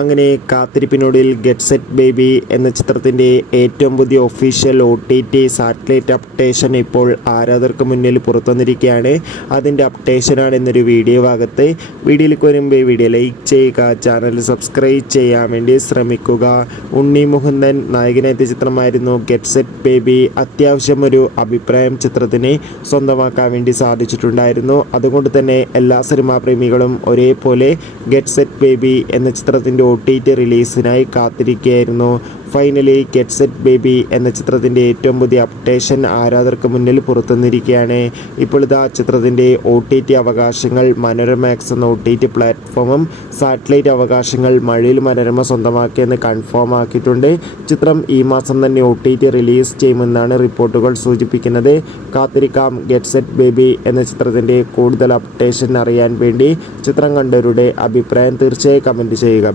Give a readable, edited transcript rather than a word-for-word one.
അങ്ങനെ കാത്തിരിപ്പിനൊടുവിൽ get set baby എന്ന ചിത്രത്തിൻ്റെ ഏറ്റവും പുതിയ ഒഫീഷ്യൽ OTT സാറ്റലൈറ്റ് അപ്ഡേഷൻ ഇപ്പോൾ ആരാധകർക്ക് മുന്നിൽ പുറത്തുവന്നിരിക്കുകയാണ്. അതിൻ്റെ അപ്ഡേഷനാണ് എന്നൊരു വീഡിയോ ഭാഗത്ത്. വീഡിയോയിലേക്ക് വരുമ്പോൾ വീഡിയോ ലൈക്ക് ചെയ്യുക, ചാനൽ സബ്സ്ക്രൈബ് ചെയ്യാൻ വേണ്ടി ശ്രമിക്കുക. ഉണ്ണി മുകുന്ദൻ നായകനെത്തിയ ചിത്രമായിരുന്നു ഗെറ്റ് സെറ്റ് ബേബി. അത്യാവശ്യം ഒരു അഭിപ്രായം ചിത്രത്തിന് സ്വന്തമാക്കാൻ വേണ്ടി സാധിച്ചിട്ടുണ്ടായിരുന്നു. അതുകൊണ്ട് തന്നെ എല്ലാ സിനിമാ പ്രേമികളും ഒരേപോലെ ഗെറ്റ് സെറ്റ് ബേബി എന്ന ചിത്രത്തിൻ്റെ OTT റിലീസിനായി കാത്തിരിക്കുകയായിരുന്നു. ഫൈനലി ഗെറ്റ് സെറ്റ് ബേബി എന്ന ചിത്രത്തിൻ്റെ ഏറ്റവും പുതിയ അപ്ഡേഷൻ ആരാധകർക്ക് മുന്നിൽ പുറത്തുവന്നിരിക്കുകയാണ്. ഇപ്പോൾ ഇതാ ചിത്രത്തിൻ്റെ OTT അവകാശങ്ങൾ മനോരമാക്സ് എന്ന OTT പ്ലാറ്റ്ഫോമും സാറ്റലൈറ്റ് അവകാശങ്ങൾ മഴയിൽ മനോരമ സ്വന്തമാക്കിയെന്ന് കൺഫേം ആക്കിയിട്ടുണ്ട്. ചിത്രം ഈ മാസം തന്നെ OTT റിലീസ് ചെയ്യുമെന്നാണ് റിപ്പോർട്ടുകൾ സൂചിപ്പിക്കുന്നത്. കാത്തിരിക്കാം ഗെറ്റ് സെറ്റ് ബേബി എന്ന ചിത്രത്തിൻ്റെ കൂടുതൽ അപ്ഡേഷൻ അറിയാൻ വേണ്ടി. ചിത്രം കണ്ടവരുടെ അഭിപ്രായം തീർച്ചയായും കമൻറ്റ് ചെയ്യുക.